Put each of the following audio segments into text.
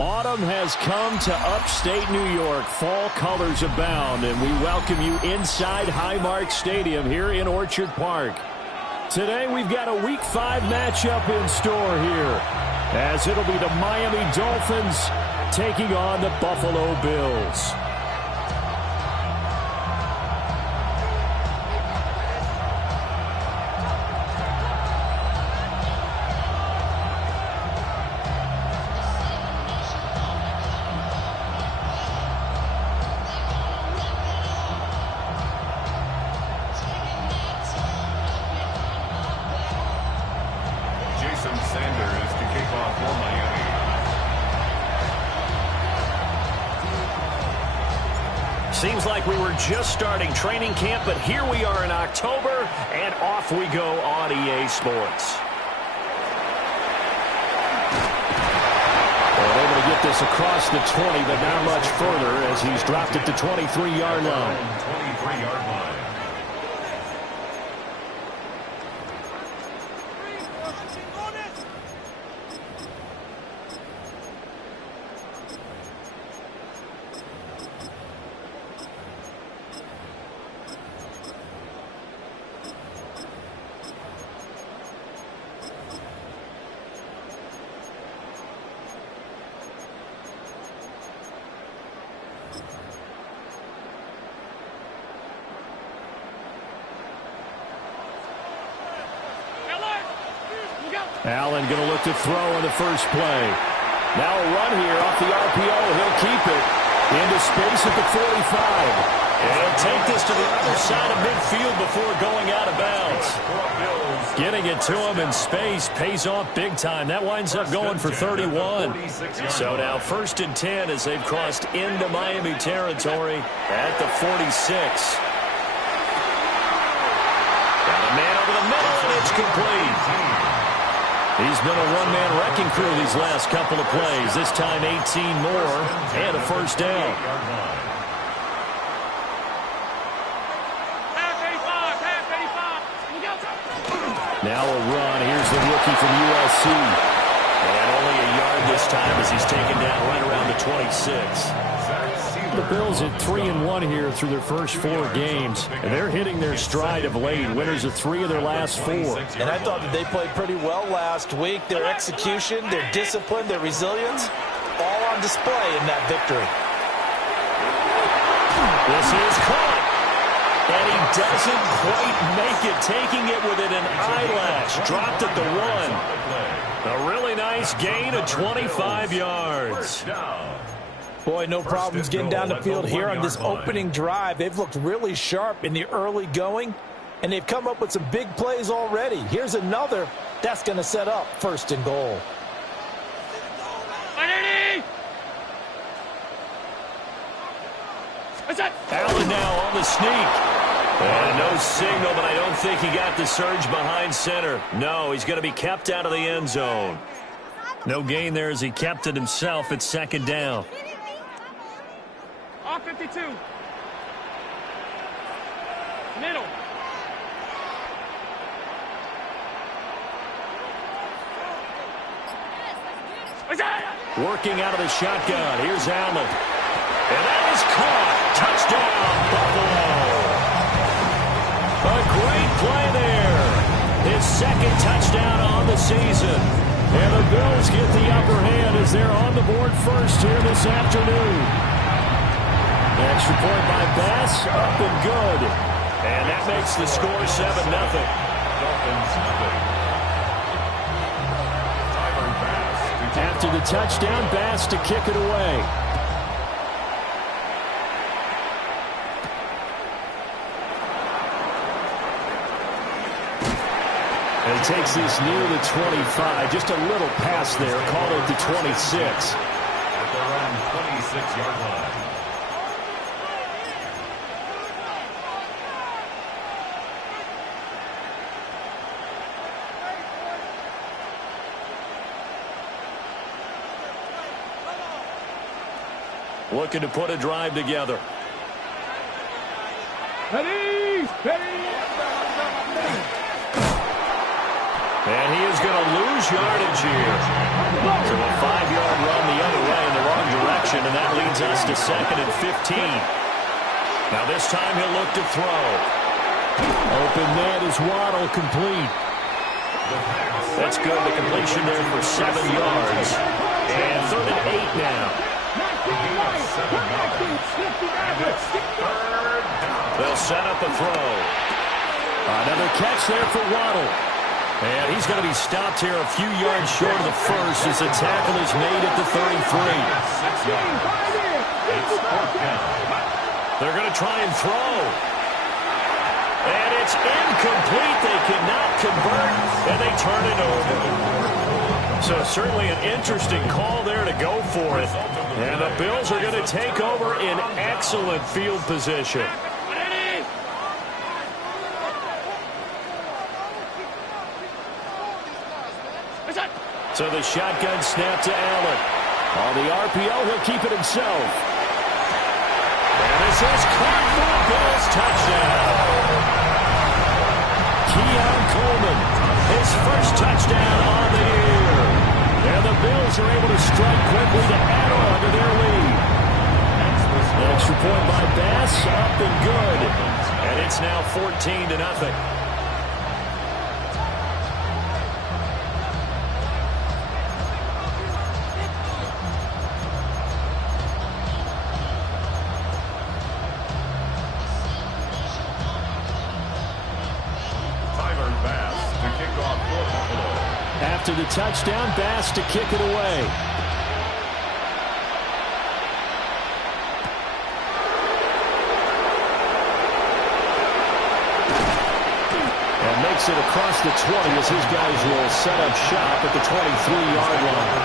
Autumn has come to upstate New York. Fall colors abound, and we welcome you inside Highmark Stadium here in Orchard Park. Today we've got a Week 5 matchup in store here, as it'll be the Miami Dolphins taking on the Buffalo Bills. Seems like we were just starting training camp, but here we are in October, and off we go on EA Sports. Well, able to get this across the 20, but not much further as he's dropped it to 23-yard line. 23-yard line. Allen going to look to throw on the first play. Now a run here off the RPO. He'll keep it into space at the 45. And he'll take this to the other side of midfield before going out of bounds. Getting it to him in space pays off big time. That winds up going for 31. So now 1st and 10 as they've crossed into Miami territory at the 46. Got a man over the middle, and it's complete. He's been a one-man wrecking crew these last couple of plays. This time 18 more and a first down. Now a run. Here's the rookie from USC. And only a yard this time as he's taken down right around the 26. The Bills at 3-1 here through their first 4 games, and they're hitting their stride of late. Winners of 3 of their last 4. And I thought that they played pretty well last week. Their execution, their discipline, their resilience, all on display in that victory. This is caught. And he doesn't quite make it, taking it within an eyelash. Dropped at the 1. A really nice gain of 25 yards. Boy, no problems getting down the field here on this opening drive. They've looked really sharp in the early going, and they've come up with some big plays already. Here's another that's going to set up 1st and goal. Allen now on the sneak. And no signal, but I don't think he got the surge behind center. No, he's going to be kept out of the end zone. No gain there as he kept it himself at 2nd down. 52. Middle. Working out of the shotgun. Here's Allen. And that is caught. Touchdown, Buffalo. A great play there. His 2nd touchdown on the season. And the Bills get the upper hand as they're on the board first here this afternoon. Extra point by Bass, up and good. And that makes the score 7-0. After the touchdown, Bass to kick it away. And he takes this near the 25. Just a little pass there. Call it the 26. At their own 26-yard line. Looking to put a drive together. Ready! And he is going to lose yardage here. So a 5-yard run the other way, and completion, and that leads us to 2nd and 15. Now this time he'll look to throw. Open man is Waddle, complete. That's good. The completion there for 7 yards. And 3rd and 8 now. They'll set up a throw. Another catch there for Waddle. And he's going to be stopped here a few yards short of the first as the tackle is made at the 33. They're going to try and throw. And it's incomplete. They cannot convert, and they turn it over. So certainly an interesting call there to go for it. And the Bills are going to take over in excellent field position. So the shotgun snap to Allen. On the RPO, he'll keep it himself. And this is caught for the Bills touchdown. Keon Coleman, His first touchdown on the year. and the Bills are able to strike quickly to add on to their lead. The extra point by Bass, up and good. And it's now 14-0. After the touchdown, Bass to kick it away. And makes it across the 20 as his guys will set up shop at the 23-yard line.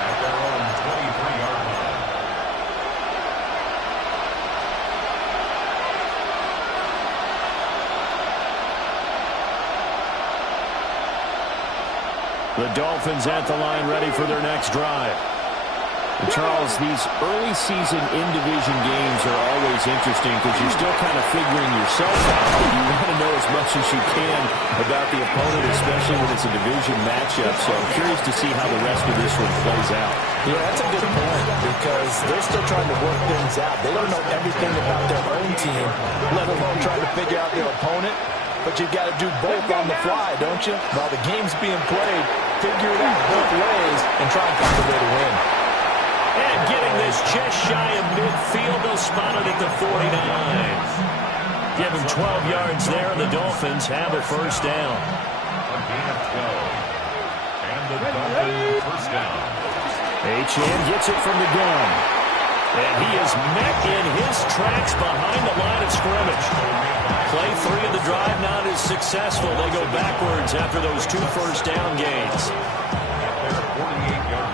At their own 23-yard line. The Dolphins at the line ready for their next drive. And Charles, these early season in-division games are always interesting because you're still kind of figuring yourself out, but you want to know as much as you can about the opponent, especially when it's a division matchup. So I'm curious to see how the rest of this one plays out. Yeah, that's a good point because they're still trying to work things out. They don't know everything about their own team, let alone trying to figure out their opponent. But you've got to do both on the fly, don't you? While the game's being played, figure it out both ways and try and find a way to win. And getting this just shy of midfield, they'll spot it at the 49. Give him 12 yards there, and the Dolphins have a first down. A gain of 12. And the Dolphins first down. Achane gets it from the gun. And he is met in his tracks behind the line of scrimmage. Play 3 of the drive not as successful. They go backwards after those 2 first down gains.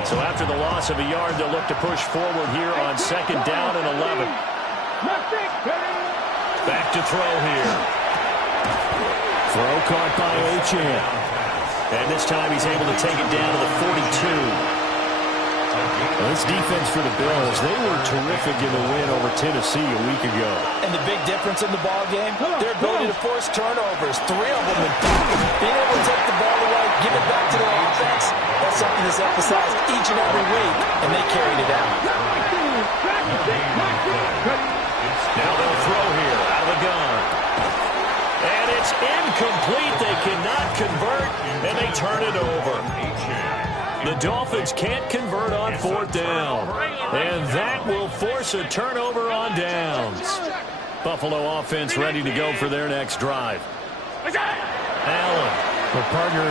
So after the loss of a yard, they'll look to push forward here on 2nd down and 11. Back to throw here. Throw caught by Achane. And this time he's able to take it down to the 42. Well, this defense for the Bills, they were terrific in the win over Tennessee a week ago. And the big difference in the ball game, their ability to force turnovers, 3 of them in pocket. Being able to take the ball away, give it back to their offense, that's something that's emphasized each and every week, and they carried it out. Now they'll throw here out of the gun. And it's incomplete. They cannot convert, and they turn it over. The Dolphins can't convert on 4th down. And that will force a turnover on downs. Buffalo offense ready to go for their next drive. Allen. Well, partner,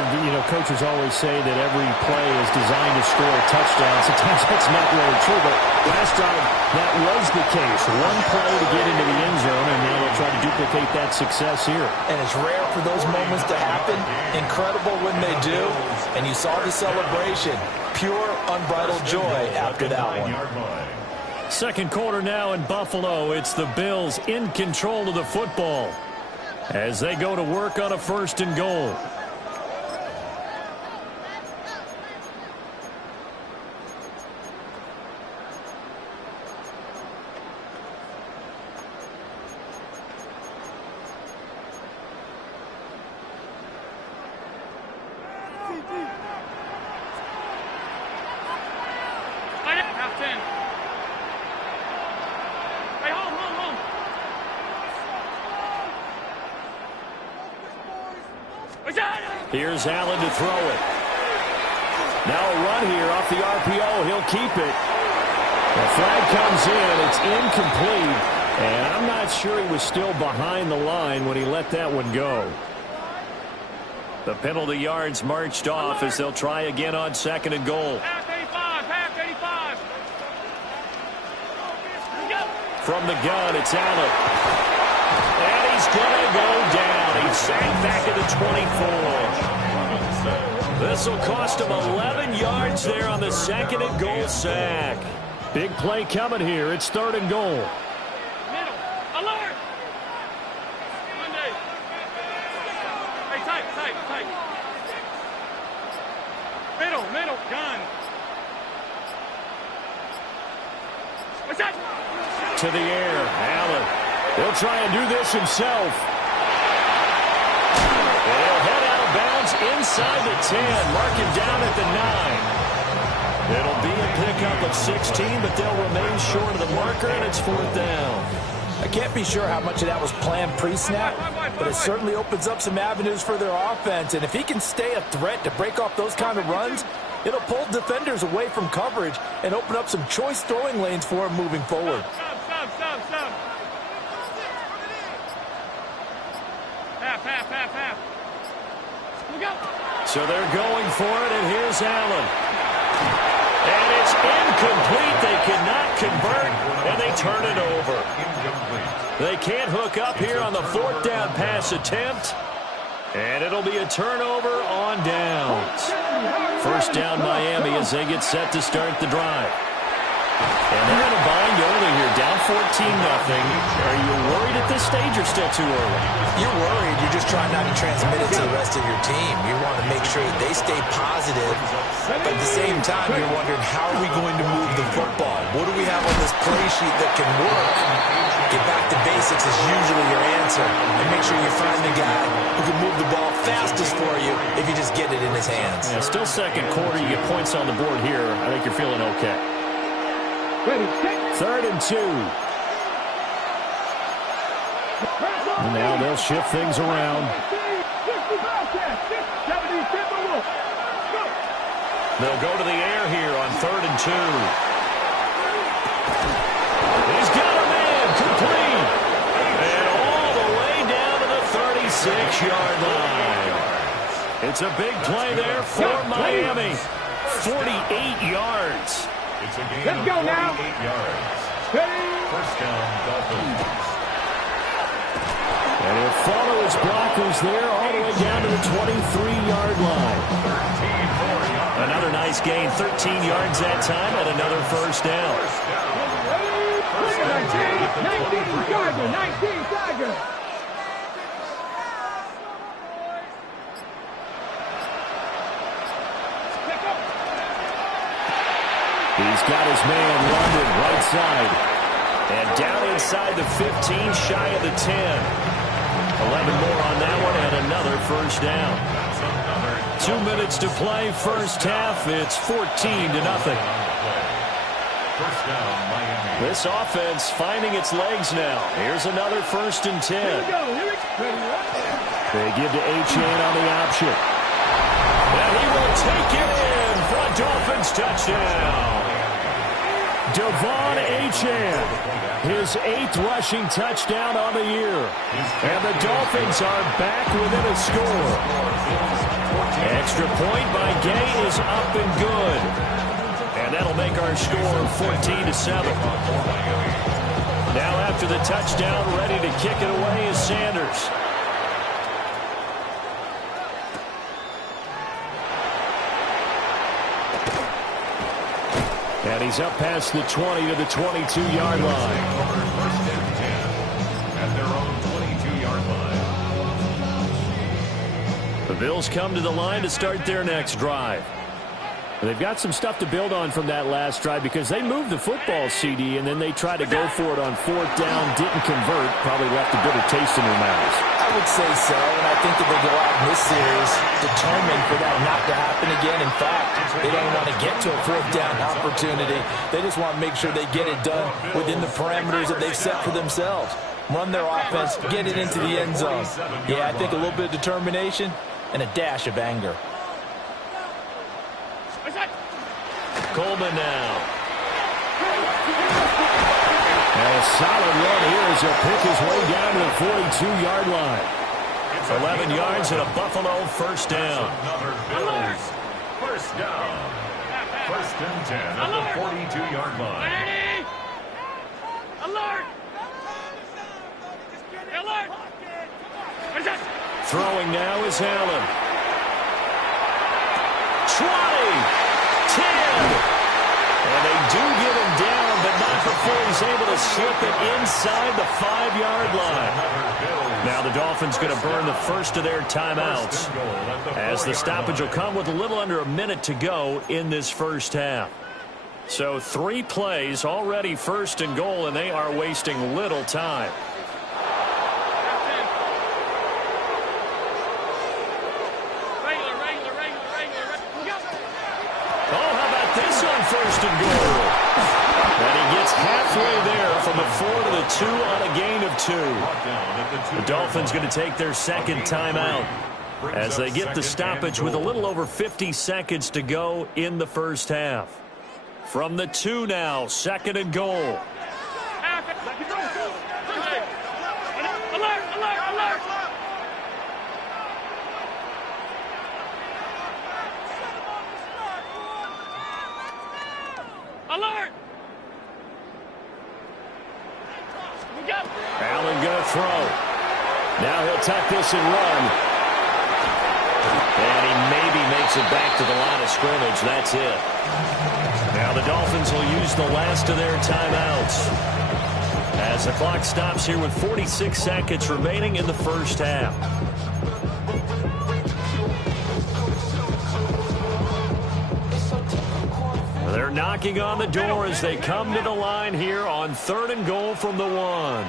coaches always say that every play is designed to score a touchdown. Sometimes that's not really true, but last drive, that was the case. One play to get into the end zone, and now they'll try to duplicate that success here. And it's rare for those moments to happen. Incredible when they do. And you saw the celebration. Pure, unbridled joy after that one. Second quarter now in Buffalo. It's the Bills in control of the football as they go to work on a 1st and goal. 10. Hey, home. Here's Allen to throw it. Now a run here off the RPO. He'll keep it. The flag comes in. It's incomplete. And I'm not sure he was still behind the line when he let that one go. The penalty yards marched off as they'll try again on 2nd and goal. Half 85. From the gun, it's Allen. And he's going to go down. He's sacked back at the 24. This will cost him 11 yards there on the 2nd and goal sack. Big play coming here. It's 3rd and goal. Middle. Alert. Monday. Hey, tight. Middle. Gun. What's that? To the air. Allen. He'll try and do this himself. He'll head out of bounds inside the 10. Mark him down at the 9. It'll be a pickup of 16, but they'll remain short of the marker, and it's 4th down. I can't be sure how much of that was planned pre-snap, but it certainly opens up some avenues for their offense. And if he can stay a threat to break off those kind of runs, it'll pull defenders away from coverage and open up some choice throwing lanes for him moving forward. Stop. Half. Look out. So they're going for it, and here's Allen. And it's incomplete. They cannot convert, and they turn it over. They can't hook up here on the 4th down pass attempt. And it'll be a turnover on downs. 1st down Miami as they get set to start the drive. And they're in a bind early here, down 14-0. Are you worried at this stage or still too early? You're worried. You're just trying not to transmit it to the rest of your team. You want to make sure that they stay positive. But at the same time, you're wondering, how are we going to move the football? What do we have on this play sheet that can work? Get back to basics is usually your answer. And make sure you find the guy who can move the ball fastest for you if you just get it in his hands. Yeah, still 2nd quarter. You get points on the board here. I think you're feeling okay. 3rd and 2. And now they'll shift things around. They'll go to the air here on 3rd and 2. He's got a man, complete. And all the way down to the 36-yard line. It's a big play there for Miami. 48 yards. It's a gain Let's go of 48 now. yards. 1st down, Dolphins. And he'll follow his blockers there all the way down to the 23-yard line. Another nice gain, 13 yards that time, and another 1st down. 19 Tiger. He's got his man, London, right side. And down inside the 15, shy of the 10. 11 more on that one, and another 1st down. 2 minutes to play, 1st half. It's 14-0. 1st down, Miami. This offense finding its legs now. Here's another 1st and 10. They give to Achane on the option. And he will take it in for a Dolphins touchdown. Devon Achane, his 8th rushing touchdown on the year. And the Dolphins are back within a score. Extra point by Gay is up and good. And that'll make our score 14-7. Now after the touchdown, ready to kick it away is Sanders. And he's up past the 20 to the 22-yard line. 1st and 10 at their own 22-yard line. The Bills come to the line to start their next drive. They've got some stuff to build on from that last drive because they moved the football, CD, and then they tried to go for it on 4th down, didn't convert, probably left a bitter taste in their mouths. would say so, and I think that they go out in this series determined for that not to happen again. In fact, they don't want to get to a fourth down opportunity. They just want to make sure they get it done within the parameters that they've set for themselves. Run their offense, get it into the end zone. Yeah, I think a little bit of determination and a dash of anger. Coleman now. And a solid run here as he'll pick his way down to the 42-yard line. 11 yards and a Buffalo first down. Another Bills first down. First and 10 at the 42-yard line. Alert! Alert! Throwing now is Allen. 20. 10. And they do get him down, but not before he's able to slip it inside the 5-yard line. Now the Dolphins going to burn the first of their timeouts, as the stoppage will come with a little under a minute to go in this first half. So 3 plays already first and goal, and they are wasting little time. First and goal. And he gets halfway there from the 4 to the 2 on a gain of 2. The Dolphins going to take their second timeout as they get the stoppage with a little over 50 seconds to go in the first half. From the 2 now, second and goal. Alert! Alert! Alert! Alert! Allen going to throw. Now he'll tuck this and run. And he maybe makes it back to the line of scrimmage. That's it. Now the Dolphins will use the last of their timeouts as the clock stops here with 46 seconds remaining in the first half. They're knocking on the door as they come to the line here on third and goal from the 1.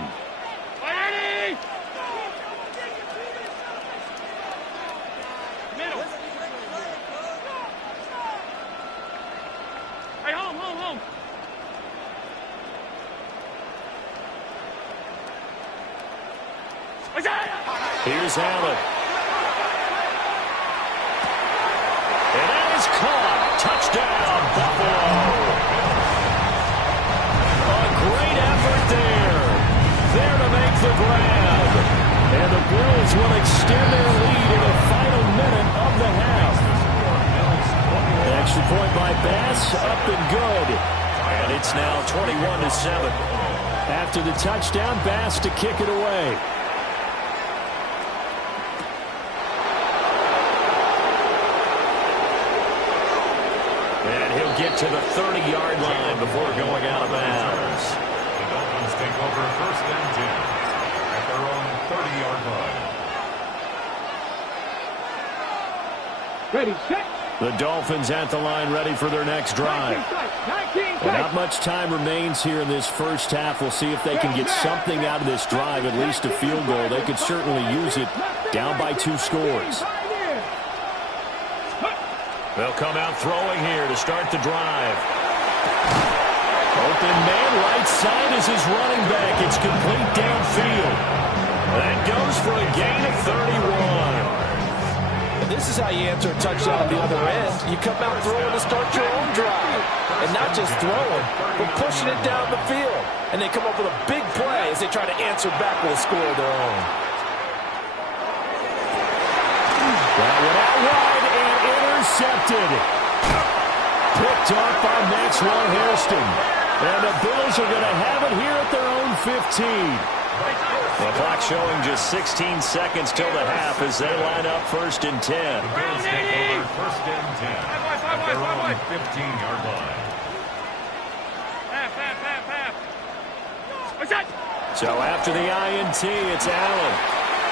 Middle. Hey, home. Here's Allen. And that is caught. Touchdown, Buffalo. A great effort there. There to make the grab. And the Bills will extend their lead in the final minute of the half. An extra point by Bass, up and good. And it's now 21-7. After the touchdown, Bass to kick it away. Get to the 30-yard line before going out of bounds. The Dolphins take over first and 10 at their own 30-yard line. Ready, set. The Dolphins at the line, ready for their next drive. 19 Well, not much time remains here in this first half. We'll see if they can get something out of this drive, at least a field goal. They could certainly use it, down by 2 scores. They'll come out throwing here to start the drive. Open man right side is his running back. It's complete downfield. That goes for a gain of 31. And this is how you answer a touchdown on the other end. You come out throwing to start your own drive. And not just throwing, but pushing it down the field. And they come up with a big play as they try to answer back with a score of their own. That went out wide and intercepted. Picked off by Maxwell Hairston. And the Bills are going to have it here at their own 15. The clock showing just 16 seconds till the half as they line up first and 10. The Bills take over first and 10 at their own 15-yard line. So after the INT, it's Allen.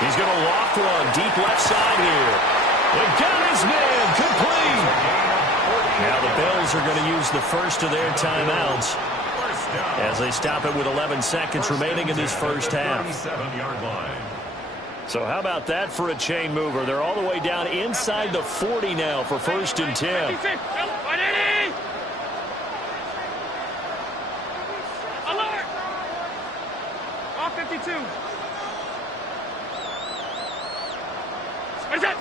He's going to loft one deep left side here. They got his man complete. Now the Bills are going to use the first of their timeouts as they stop it with 11 seconds remaining in this first half. 37-yard line. So how about that for a chain mover? They're all the way down inside the 40 now for 1st and 10. Alert! Off 52. What is that?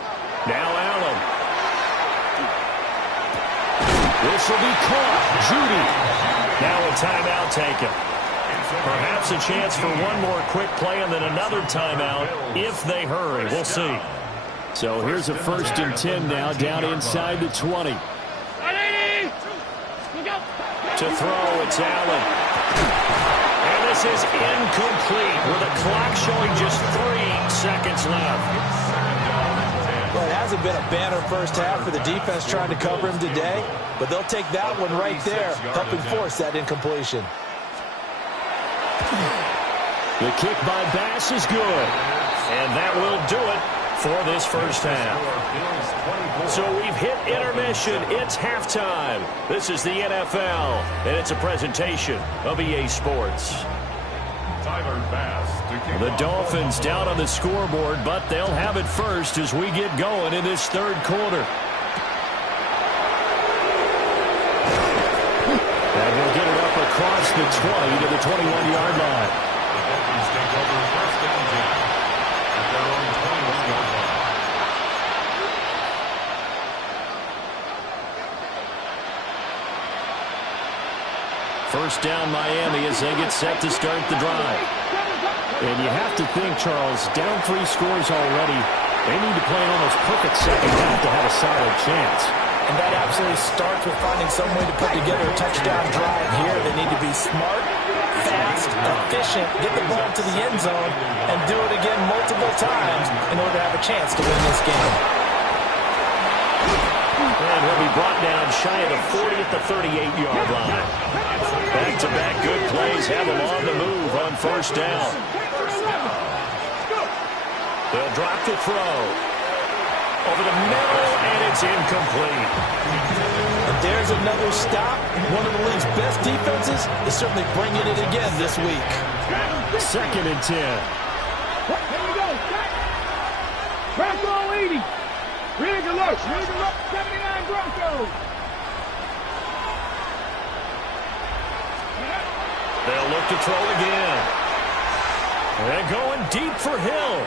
Now Allen. This will be caught. Judy. Now a timeout taken. Perhaps a chance for one more quick play and then another timeout if they hurry. We'll see. So here's a 1st and 10 now down inside the 20. To throw, it's Allen. And this is incomplete with the clock showing just 3 seconds left. Well, it hasn't been a banner first half for the defense trying to cover him today, but they'll take that one right there, helping force that incompletion. The kick by Bass is good. And that will do it for this first half. So we've hit intermission. It's halftime. This is the NFL, and it's a presentation of EA Sports. Tyler Bass to kick The off. Dolphins down on the scoreboard, but they'll have it first as we get going in this third quarter. And they'll get it up across the 20 to the 21-yard line. The Dolphins take over 1st and 10 at their own 21-yard line. First down Miami as they get set to start the drive. And you have to think, Charles, down 3 scores already. They need to play an almost perfect second half to have a solid chance. And that absolutely starts with finding some way to put together a touchdown drive here. They need to be smart, fast, efficient, get the ball to the end zone, and do it again multiple times in order to have a chance to win this game. And he'll be brought down shy of the 40 at the 38-yard line. Back-to-back good plays have them on the move on first down. They'll drop to throw. Over the middle, and it's incomplete. And there's another stop. One of the league's best defenses is certainly bringing it again this week. 2nd and 10. Here we go. Bronco 80. Rig alert. 79 Broncos. They'll look to throw again. And going deep for Hill.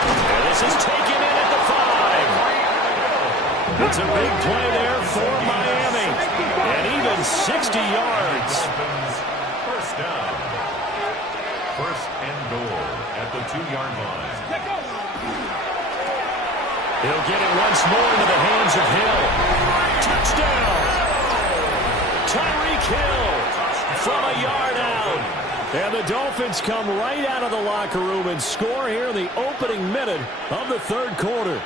And this is taken in at the 5. It's a big play there for Miami. And even 60 yards. First down. 1st and goal at the 2-yard line. He'll get it once more into the hands of Hill. Touchdown! Tyreek Hill from a yard out. And the Dolphins come right out of the locker room and score here in the opening minute of the third quarter.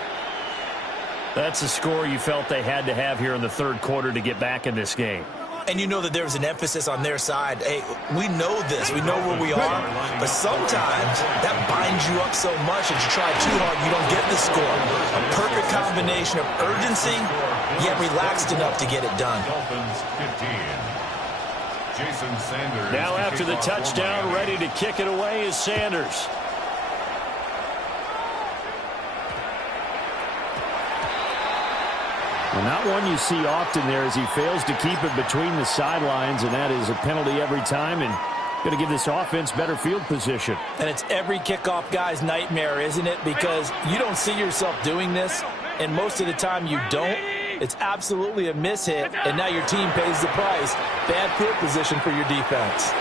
That's a score you felt they had to have here in the third quarter to get back in this game. And you know that there was an emphasis on their side. Hey, we know this. We know where we are. But sometimes that binds you up so much that you try too hard, you don't get the score. A perfect combination of urgency, yet relaxed enough to get it done. Dolphins 15. Jason Sanders. Now to after kick the off for touchdown, Miami. ready to kick it away is Sanders. Well, not one you see often there as he fails to keep it between the sidelines, and that is a penalty every time, and going to give this offense better field position. And it's every kickoff guy's nightmare, isn't it? Because you don't see yourself doing this, and most of the time you don't. It's absolutely a mishit, and now your team pays the price. Bad field position for your defense.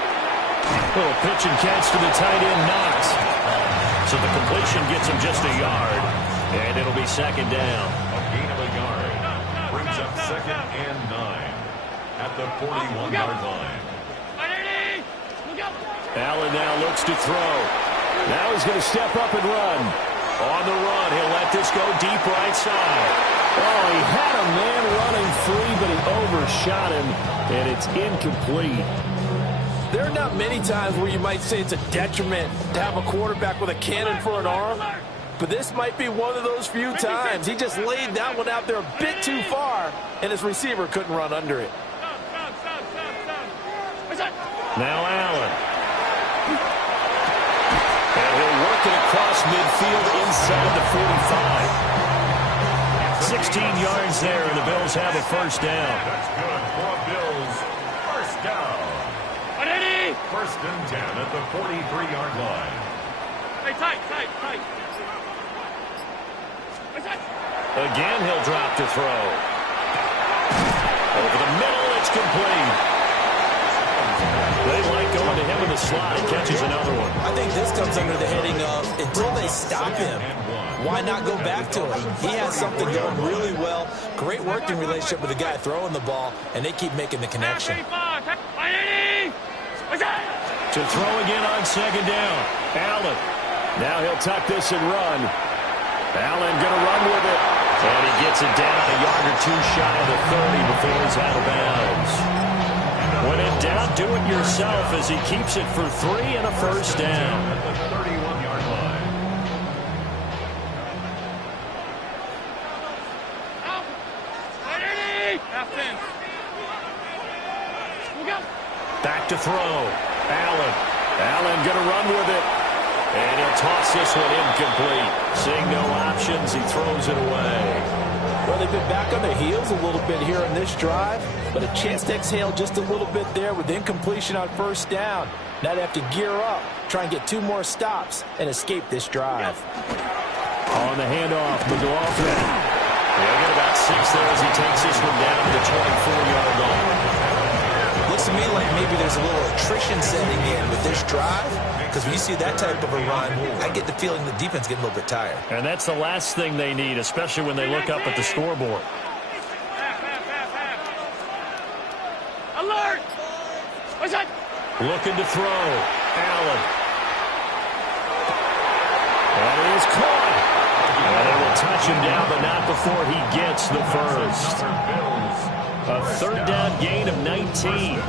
Little pitch and catch to the tight end, Knox. So the completion gets him just a yard, and it'll be second down. A gain of a yard. Brings up 2nd and 9 at the 41-yard line. Allen now looks to throw. Now he's going to step up and run. On the run, he'll let this go deep right side. Oh, he had a man running free, but he overshot him, and it's incomplete. There are not many times where you might say it's a detriment to have a quarterback with a cannon for an arm, but this might be one of those few times. He just laid that one out there a bit too far, and his receiver couldn't run under it. Now Allen. And he'll work it across midfield inside the 45. 16 yards there, and the Bills have a first down. That's good for a Bills first down. First and 10 at the 43-yard line. Hey, tight. Again, he'll drop to throw. Over the middle, it's complete. They like going to him in the slot. He catches another one. I think this comes under the heading of until they stop him, why not go back to him? He has something going really well. Great working relationship with the guy throwing the ball, and they keep making the connection. To throw again on second down. Allen. Now he'll tuck this and run. Allen going to run with it. And he gets it down a yard or two shy of the 30 before he's out of bounds. When in doubt, do it yourself as he keeps it for 3 and a first down. At the 31-yard line. Back to throw. Allen. Allen going to run with it. And he'll toss this one incomplete. Seeing no options, he throws it away. Well, they've been back on their heels a little bit here on this drive, but a chance to exhale just a little bit there with incompletion on first down. Now they have to gear up, try and get 2 more stops, and escape this drive. On the handoff, McLaughlin. He'll get about 6 there as he takes this one down to the 24-yard line. Looks to me like maybe there's a little attrition setting in with this drive, because when you see that type of a run, I get the feeling the defense getting a little bit tired. And that's the last thing they need, especially when they look up at the scoreboard. Alert! What's that? Looking to throw. Allen. And it is caught. And they will touch him down, but not before he gets the first. A third down gain of 19.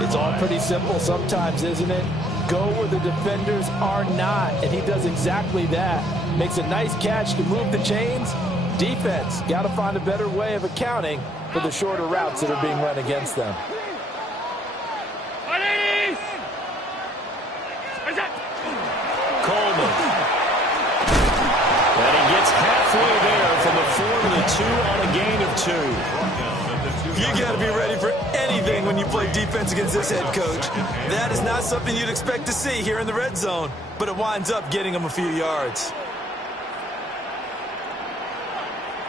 It's all pretty simple sometimes, isn't it? Go where the defenders are not, and he does exactly that. Makes a nice catch to move the chains. Defense, got to find a better way of accounting for the shorter routes that are being run against them. Coleman. And he gets halfway there from a 4 to 2 on a gain of 2. You got to be ready for anything when you play defense against this head coach. That is not something you'd expect to see here in the red zone, but it winds up getting him a few yards.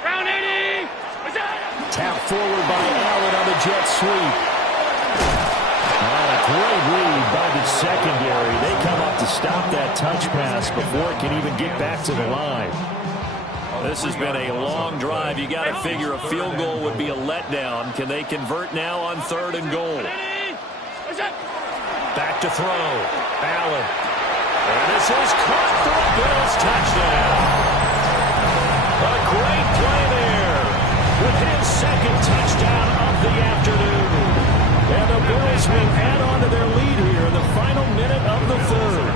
Round 80! Tap forward by Allen on the jet sweep. A great read by the secondary. They come up to stop that touch pass before it can even get back to the line. This has been a long drive. You got to figure a field goal would be a letdown. Can they convert now on 3rd and goal? Back to throw. Allen. And this is caught for a Bills touchdown. A great play there with his 2nd touchdown of the afternoon. And the Bills will add on to their lead here in the final minute of the 3rd.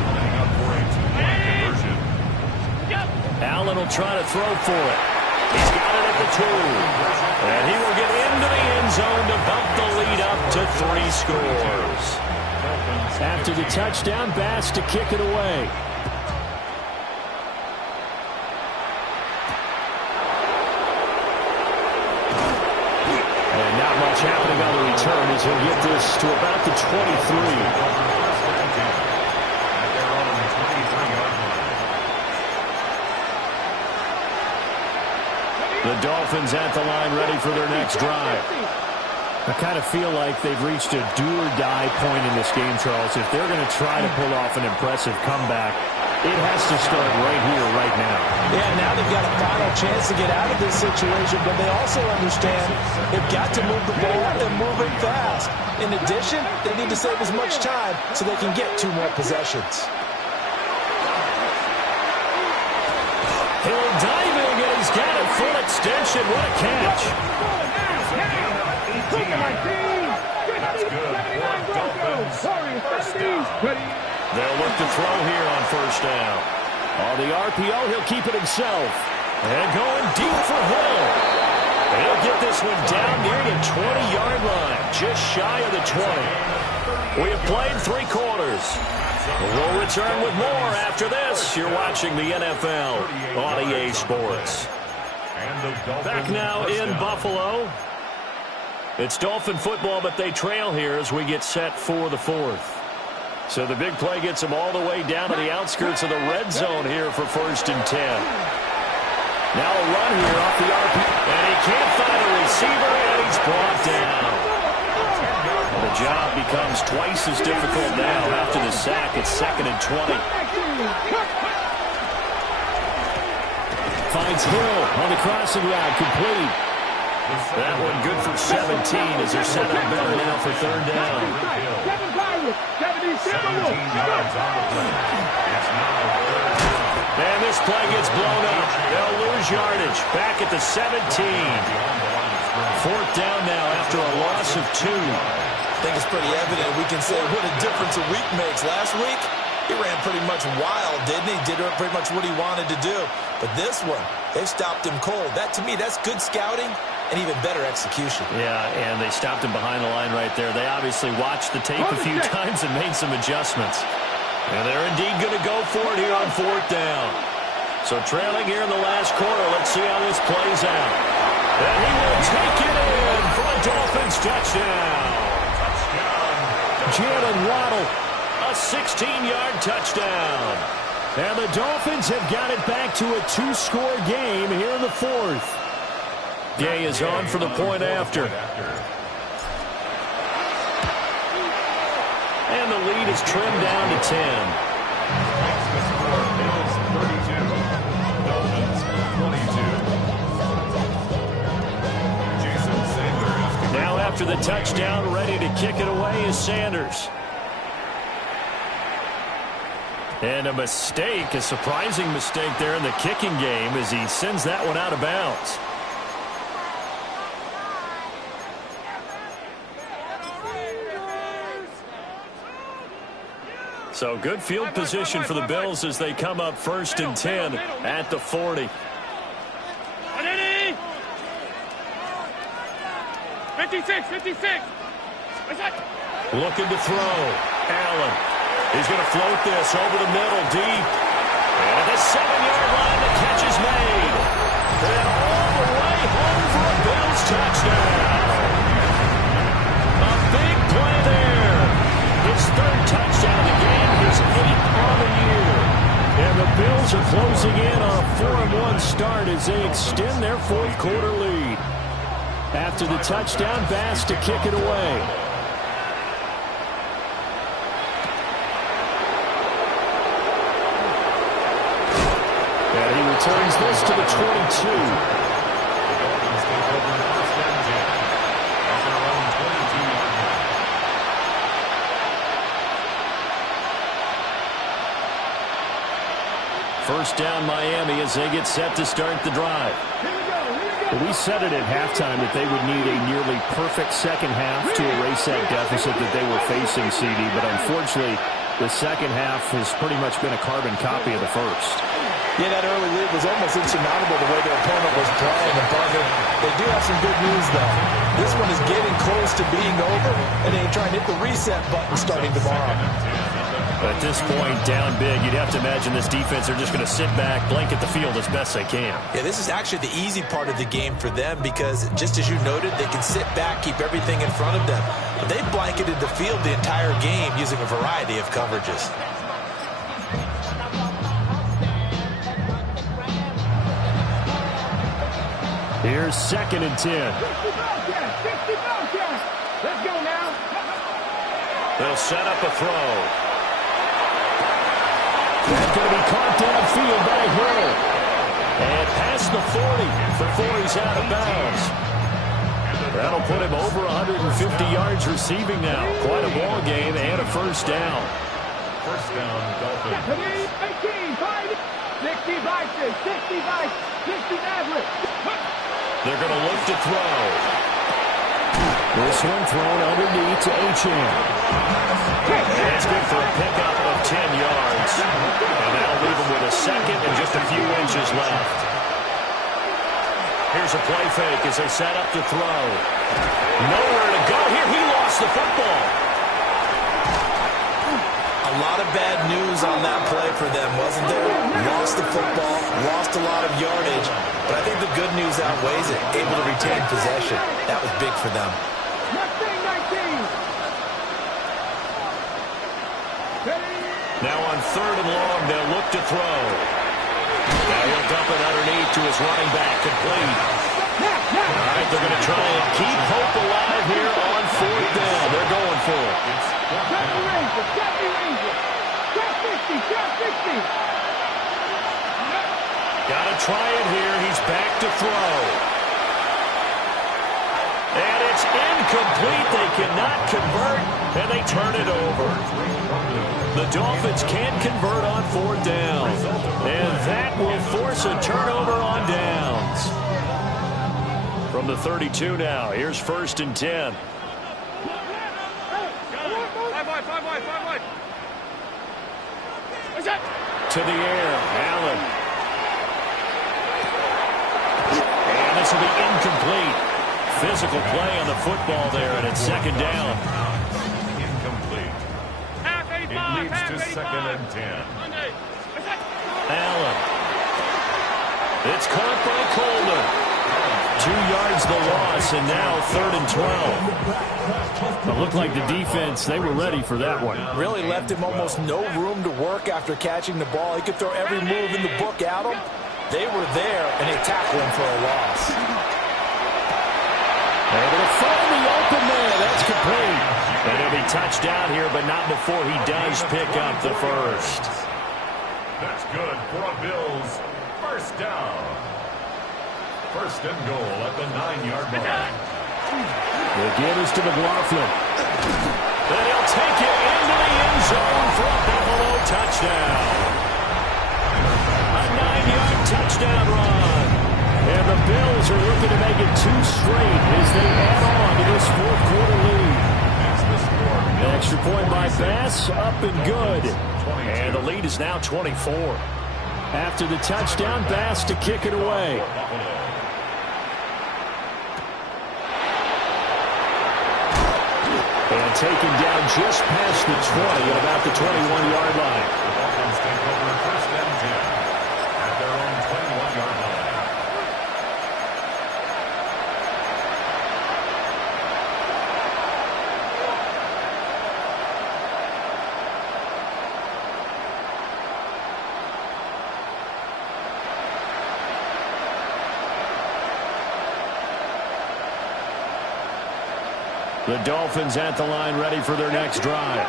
Allen will try to throw for it. He's got it at the 2. And he will get into the end zone to bump the lead up to 3 scores. After the touchdown, Bass to kick it away. And not much happening on the return as he'll get this to about the 23. The Dolphins at the line ready for their next drive. I kind of feel like they've reached a do-or-die point in this game, Charles. If they're going to try to pull off an impressive comeback, it has to start right here, right now. Yeah, now they've got a final chance to get out of this situation, but they also understand they've got to move the ball and move it fast. In addition, they need to save as much time so they can get 2 more possessions. Hill diving, and he's got a full extension. What a catch. That's good. They'll look to throw here on first down. On the RPO, he'll keep it himself. And going deep for Hill. He'll get this one down near the 20-yard line, just shy of the 20. We have played 3 quarters. Colors. We'll return with more after this. You're watching the NFL on EA Sports. Back now in Buffalo. It's Dolphin football, but they trail here as we get set for the fourth. So the big play gets them all the way down to the outskirts of the red zone here for 1st and 10. Now a run here off the RP. And he can't find a receiver, and he's brought down. Well, the job becomes twice as difficult now after the sack. It's 2nd and 20. Finds Hill on the crossing route, complete. That one good for 17 as they're set up better now for 3rd down. 17 yards on the play. It's now 3rd down. And this play gets blown up. They'll lose yardage. Back at the 17. 4th down now after a loss of 2. I think it's pretty evident. We can say what a difference a week makes. Last week, he ran pretty much wild, didn't he? Did pretty much what he wanted to do. But this one, they stopped him cold. That, to me, that's good scouting and even better execution. Yeah, and they stopped him behind the line right there. They obviously watched the tape a few times and made some adjustments. And they're indeed going to go for it here on 4th down. So trailing here in the last quarter, let's see how this plays out. And he will take it in for a Dolphins touchdown. Jalen Waddle. A 16-yard touchdown. And the Dolphins have got it back to a 2-score game here in the 4th. Gay is on for the point after. And the lead is trimmed down to 10. Bills 32, Dolphins 22. Jason Sanders. Now after the touchdown, ready to kick it away is Sanders. And a mistake, a surprising mistake there in the kicking game as he sends that one out of bounds. So good field position for the Bills as they come up 1st and 10 at the 40. 56. Looking to throw. Allen. He's going to float this over the middle deep. And at the 7-yard line, the catch is made. And all the way home for a Bills touchdown. A big play there. His 3rd touchdown of the game, his 8th on the year. And the Bills are closing in on a 4-1 start as they extend their 4th quarter lead. After the touchdown, Bass to kick it away. And he returns this to the 22. First down Miami as they get set to start the drive. We said it at halftime that they would need a nearly perfect second half to erase that deficit that they were facing, CD. But unfortunately, the second half has pretty much been a carbon copy of the first. Yeah, that early lead was almost insurmountable the way their opponent was playing. They do have some good news, though. This one is getting close to being over, and they try and hit the reset button starting tomorrow. At this point, down big, you'd have to imagine this defense are just going to sit back, blanket the field as best they can. Yeah, this is actually the easy part of the game for them because, just as you noted, they can sit back, keep everything in front of them. But they've blanketed the field the entire game using a variety of coverages. Here's 2nd and 10. Let's go now. They'll set up a throw. That's going to be caught downfield by Hill. And past the 40 before he's out of bounds. That'll put him over 150 yards receiving now. Quite a ball game and a first down. First down, Dolphins. 65. They're going to look to throw. This one thrown underneath to Achane. And it's good for a pickup of 10 yards. And that'll leave him with a second and just a few inches left. Here's a play fake as they set up to throw. Nowhere to go here. He lost the football. A lot of bad news on that play for them, wasn't there? Lost the football, lost a lot of yardage, but I think the good news outweighs it. Able to retain possession. That was big for them. Now on 3rd and long, they'll look to throw. Now he'll dump it underneath to his running back, complete. All right, they're going to try and keep hope alive here on 4th down. They're going for it. Got to try it here. He's back to throw. And it's incomplete. They cannot convert, and they turn it over. The Dolphins can't convert on 4th down. And that will force a turnover on downs. From the 32 now, here's 1st and 10. To the air, Allen. And this will be incomplete. Physical play on the football there, and it's 2nd down. Incomplete. It leads to 2nd and 10. Allen. It's caught by Coleman. 2 yards the loss, and now 3rd and 12. It looked like the defense, they were ready for that one. Really left him almost no room to work after catching the ball. He could throw every move in the book at him. They were there, and they tackled him for a loss. Able to find the open there. That's complete. And he'll be touched down here, but not before he does pick up the first. That's good for a Bills 1st down. 1st and goal at the 9-yard line. The give is to McLaughlin. Then he'll take it into the end zone for a Buffalo touchdown. A 9-yard touchdown run. And the Bills are looking to make it 2 straight as they add on to this 4th quarter lead. Extra point by Bass, up and good. And the lead is now 24. After the touchdown, Bass to kick it away. And taken down just past the 20 at about the 21-yard line. The Dolphins take over 1st and 10 at their own 21-yard line. The Dolphins at the line ready for their next drive.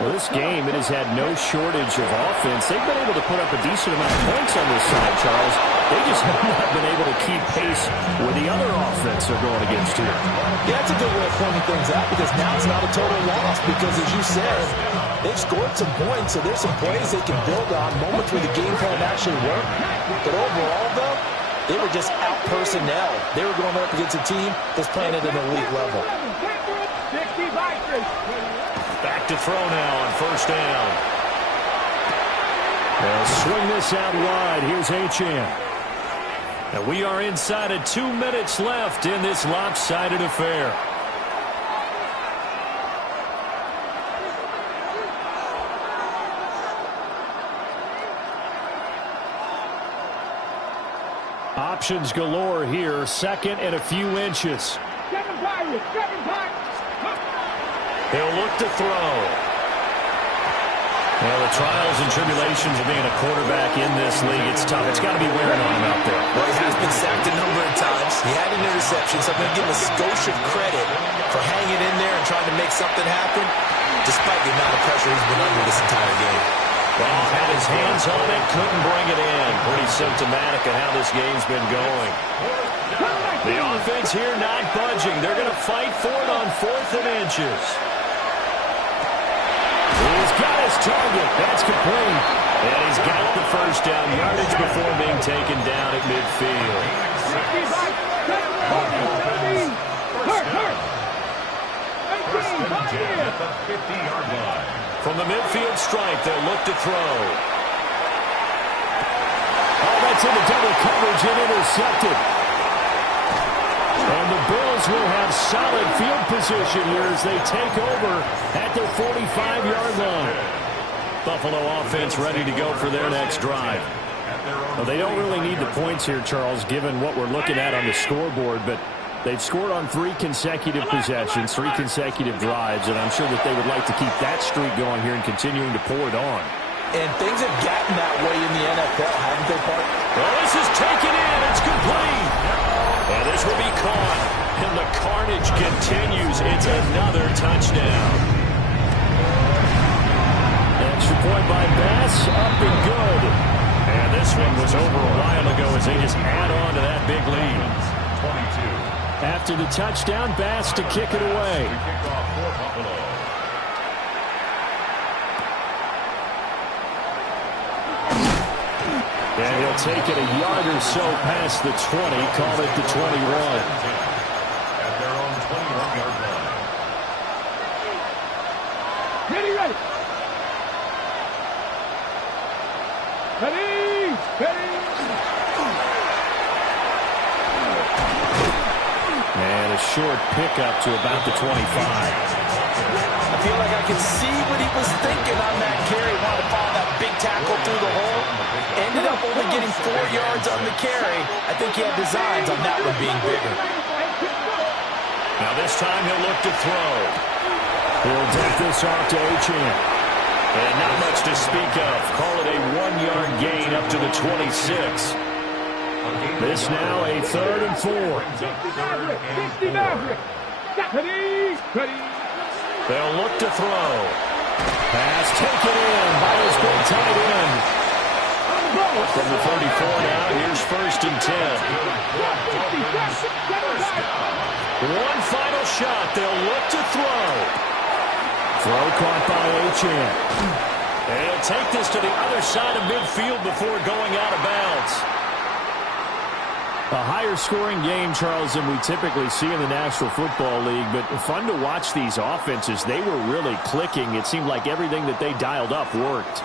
Well, this game, it has had no shortage of offense. They've been able to put up a decent amount of points on this side, Charles. They just have not been able to keep pace with the other offense they're going against here. Yeah, that's a good way of pointing things out because now it's not a total loss because, as you said, they've scored some points, so there's some plays they can build on, moments where the game plan actually worked. But overall, though, they were just out-personnel. They were going up against a team that's playing at an elite level. Back to throw now on 1st down. They'll swing this out wide. Here's Achane. And we are inside of 2 minutes left in this lopsided affair. Options galore here. 2nd and a few inches. He'll look to throw. Well, the trials and tribulations of being a quarterback in this league, it's tough. It's got to be wearing on him out there. Well, he has been sacked a number of times. He had an interception, so I'm going to give him a skosh of credit for hanging in there and trying to make something happen, despite the amount of pressure he's been under this entire game. Well, had his hands on it, couldn't bring it in. Pretty symptomatic of how this game's been going. The offense here not budging. They're going to fight for it on 4th and inches. He's got his target. That's complete. And he's got the first down yardage before being taken down at midfield. At the 50-yard line. From the midfield stripe, they'll look to throw. Oh, that's into double coverage and intercepted. And the Bills will have solid field position here as they take over at their 45-yard line. Buffalo offense ready to go for their next drive. Well, they don't really need the points here, Charles, given what we're looking at on the scoreboard, but they've scored on 3 consecutive possessions, 3 consecutive drives, and I'm sure that they would like to keep that streak going here and continuing to pour it on. And things have gotten that way in the NFL, haven't they, Park? Well, this is taken in. It's complete. And this will be caught. And the carnage continues. It's another touchdown. Extra point by Bass, up and good. And this one was over a while ago as they just add on to that big lead. 22. After the touchdown, Bass to kick it away. Kickoff for Buffalo. And he'll take it a yard or so past the 20, call it the 21. At their own 21-yard line. Ready, ready. Ready, ready. And a short pickup to about the 25. I feel like I can see what he was thinking on that carry. Wanted to follow that big tackle through the hole. Ended up only getting 4 yards on the carry. I think he had designs on that one being bigger. Now this time he'll look to throw. He'll take this off to Achane. And not much to speak of. Call it a 1-yard gain up to the 26. This now a 3rd and 4. 60 Maverick. Ready, ready. They'll look to throw. Pass taken in by his big tight end. From the 34 now, here's 1st and 10. One final shot. They'll look to throw. Throw caught by Achane. And he'll take this to the other side of midfield before going out of bounds. A higher scoring game, Charles, than we typically see in the National Football League, but fun to watch these offenses. They were really clicking. It seemed like everything that they dialed up worked.